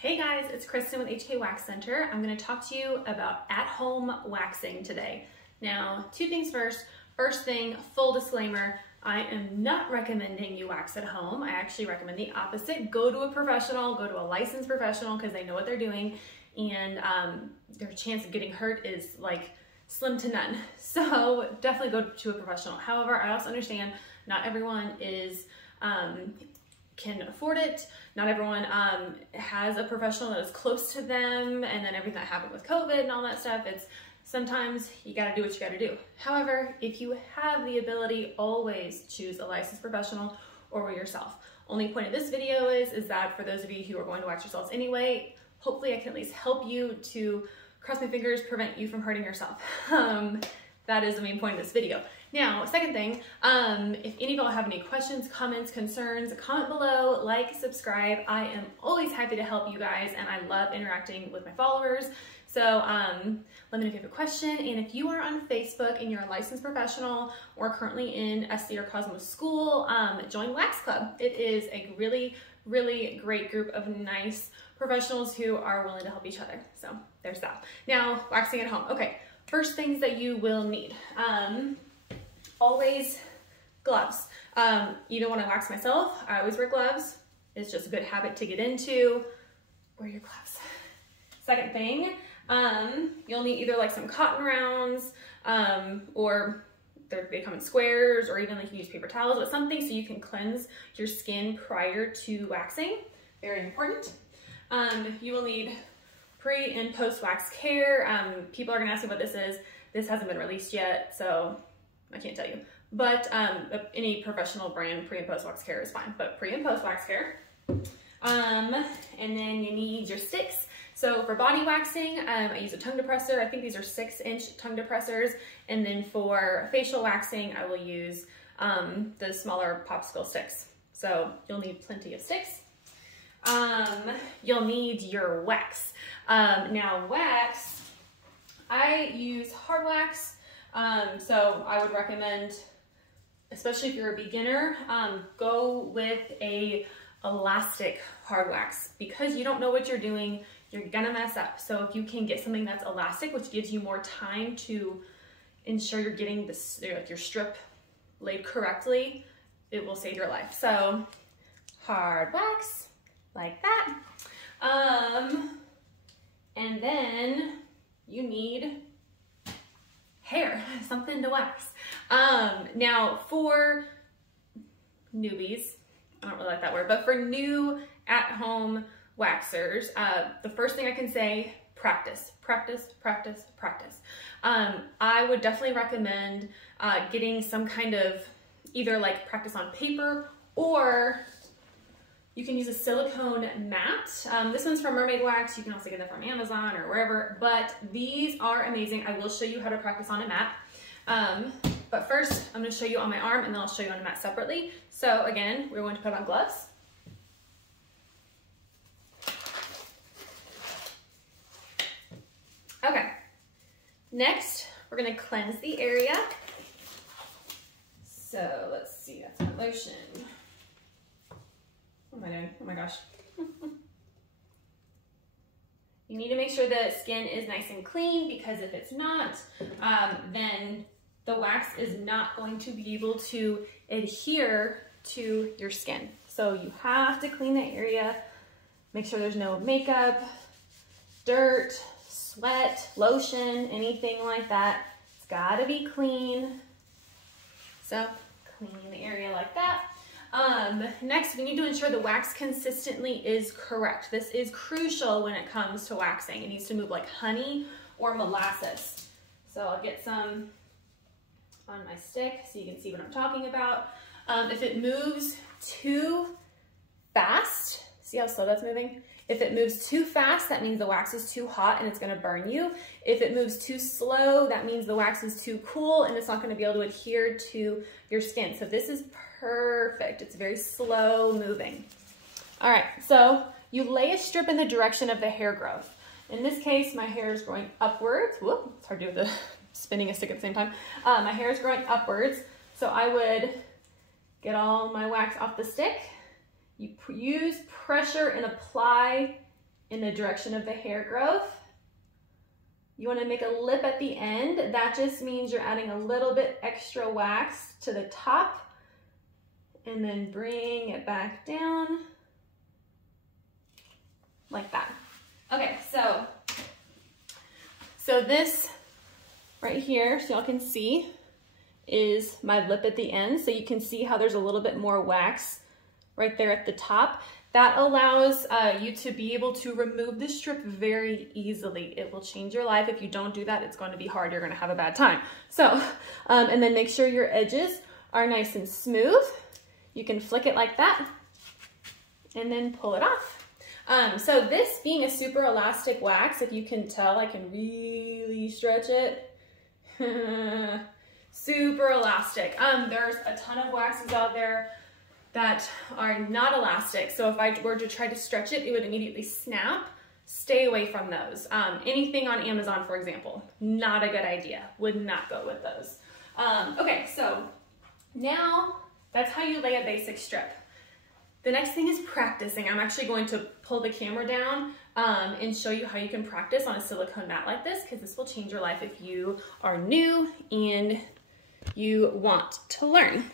Hey guys, it's Kristen with HK Wax Center. I'm going to talk to you about at-home waxing today. Now, two things first. First thing, full disclaimer, I am not recommending you wax at home. I actually recommend the opposite. Go to a professional, go to a licensed professional because they know what they're doing, and their chance of getting hurt is like slim to none. So definitely go to a professional. However, I also understand not everyone can afford it. Not everyone has a professional that is close to them, and then everything that happened with COVID and all that stuff, sometimes you gotta do what you gotta do. However, if you have the ability, always choose a licensed professional or yourself. Only point of this video is that for those of you who are going to wax yourselves anyway, hopefully I can at least help you to, cross my fingers, prevent you from hurting yourself. That is the main point of this video. Now, second thing, if any of y'all have any questions, comments, concerns, comment below, like, subscribe. I am always happy to help you guys, and I love interacting with my followers. So let me know if you have a question. And if you are on Facebook and you're a licensed professional or currently in SC or Cosmo School, join Wax Club. It is a really, really great group of nice professionals who are willing to help each other. So there's that. Now, waxing at home. Okay, first things that you will need. Always gloves. Even when I wax myself, I always wear gloves. It's just a good habit to get into. Wear your gloves. Second thing, you'll need either like some cotton rounds, or they come in squares, or even like you can use paper towels, but something so you can cleanse your skin prior to waxing. Very important. You will need pre and post wax care. People are gonna ask me what this is. This hasn't been released yet, so I can't tell you. But any professional brand pre and post wax care is fine, but pre and post wax care. And then you need your sticks. So for body waxing, I use a tongue depressor. I think these are 6-inch tongue depressors. And then for facial waxing, I will use the smaller popsicle sticks. So you'll need plenty of sticks. You'll need your wax. Now wax, I use hard wax. So I would recommend, especially if you're a beginner, go with a elastic hard wax, because you don't know what you're doing, you're gonna mess up. So if you can get something that's elastic, which gives you more time to ensure you're getting this, your strip laid correctly, it will save your life. So hard wax like that. And then you need hair, something to wax. Now for newbies, I don't really like that word, but for new at-home waxers, the first thing I can say, practice, practice, practice, practice. I would definitely recommend getting some kind of either like practice on paper, or you can use a silicone mat. This one's from Mermaid Wax. You can also get them from Amazon or wherever, but these are amazing. I will show you how to practice on a mat. But first, I'm gonna show you on my arm, and then I'll show you on a mat separately. So again, we're going to put on gloves. Okay, next, we're gonna cleanse the area. So let's see, that's my lotion. What am I doing? Oh my gosh. You need to make sure the skin is nice and clean, because if it's not, then the wax is not going to be able to adhere to your skin. So you have to clean the area, make sure there's no makeup, dirt, sweat, lotion, anything like that. It's gotta be clean. So cleaning the area like that. Next, we need to ensure the wax consistently is correct. This is crucial when it comes to waxing. It needs to move like honey or molasses. So I'll get some on my stick so you can see what I'm talking about. If it moves too fast, see how slow that's moving? If it moves too fast, that means the wax is too hot and it's gonna burn you. If it moves too slow, that means the wax is too cool and it's not gonna be able to adhere to your skin. So this is perfect. It's very slow moving. All right, so you lay a strip in the direction of the hair growth. In this case, my hair is growing upwards. Whoop, it's hard to do with the spinning a stick at the same time. My hair is growing upwards, so I would get all my wax off the stick. You use pressure and apply in the direction of the hair growth. You want to make a lip at the end. That just means you're adding a little bit extra wax to the top and then bring it back down like that. Okay, so this right here, so y'all can see, is my lip at the end. So you can see how there's a little bit more wax right there at the top. That allows you to be able to remove the strip very easily. It will change your life. If you don't do that, it's going to be hard. You're going to have a bad time. So, and then make sure your edges are nice and smooth. You can flick it like that and then pull it off. So this being a super elastic wax, if you can tell, I can really stretch it. Super elastic. There's a ton of waxes out there that are not elastic. So if I were to try to stretch it, it would immediately snap. Stay away from those. Anything on Amazon, for example, not a good idea. Would not go with those. Okay, so now that's how you lay a basic strip. The next thing is practicing. I'm actually going to pull the camera down and show you how you can practice on a silicone mat like this, because this will change your life if you are new and you want to learn.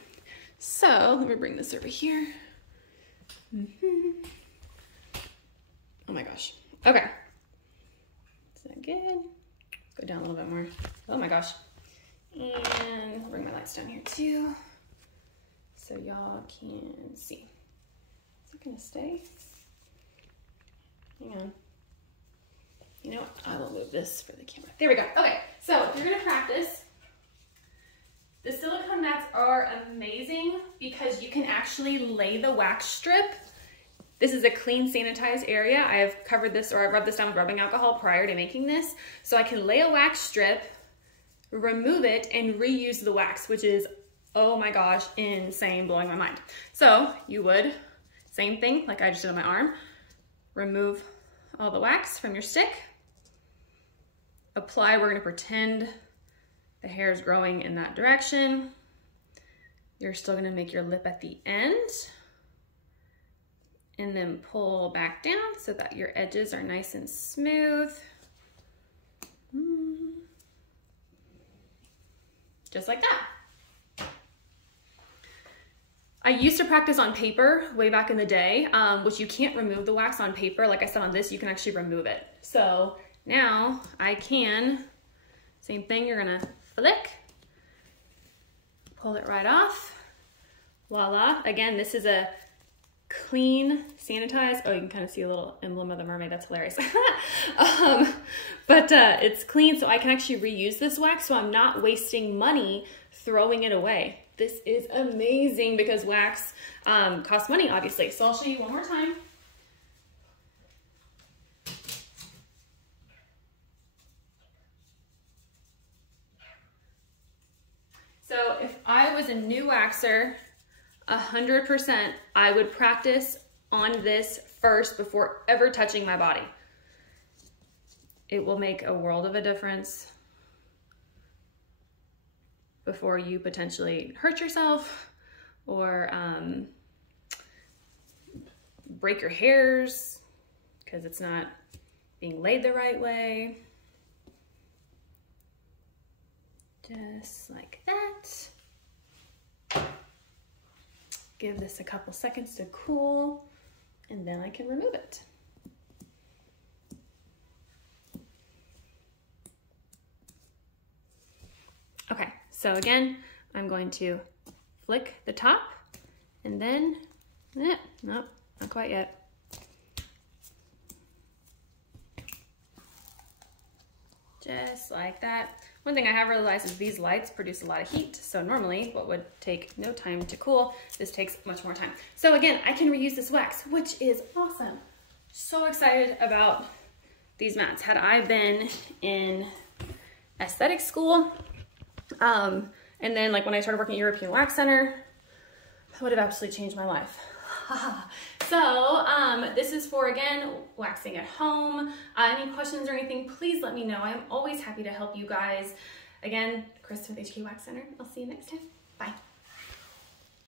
So let me bring this over here. Oh my gosh. Okay. Is that good? Let's go down a little bit more. Oh my gosh. And bring my lights down here too, so y'all can see. Is it gonna stay? Hang on. You know what? I will move this for the camera. There we go. Okay, so if you're gonna practice, the silicone mats are amazing because you can actually lay the wax strip. This is a clean, sanitized area. I have covered this, or I rubbed this down with rubbing alcohol prior to making this. So I can lay a wax strip, remove it, and reuse the wax, which is, oh my gosh, insane, blowing my mind. So you would, same thing like I just did on my arm, remove all the wax from your stick, apply, we're gonna pretend the hair is growing in that direction. You're still gonna make your lip at the end and then pull back down so that your edges are nice and smooth. Just like that. I used to practice on paper way back in the day, which you can't remove the wax on paper. Like I said on this, you can actually remove it. So now I can, same thing, you're gonna flick, pull it right off, voila. Again, this is a clean, sanitized, oh, you can kind of see a little emblem of the mermaid, that's hilarious. But it's clean, so I can actually reuse this wax, so I'm not wasting money throwing it away. This is amazing because wax costs money, obviously. So I'll show you one more time. So if I was a new waxer, 100%, I would practice on this first before ever touching my body. It will make a world of a difference before you potentially hurt yourself or break your hairs because it's not being laid the right way. Just like that. Give this a couple seconds to cool, and then I can remove it. Okay, so again, I'm going to flick the top, and then, nope, not quite yet. Just like that. One thing I have realized is these lights produce a lot of heat. So normally what would take no time to cool, this takes much more time. So again, I can reuse this wax, which is awesome. So excited about these mats. Had I been in aesthetic school, and then like when I started working at European Wax Center, that would have absolutely changed my life. So this is for, again, waxing at home. Any questions or anything, please let me know. I'm always happy to help you guys. Again, Chris with HK Wax Center. I'll see you next time. Bye.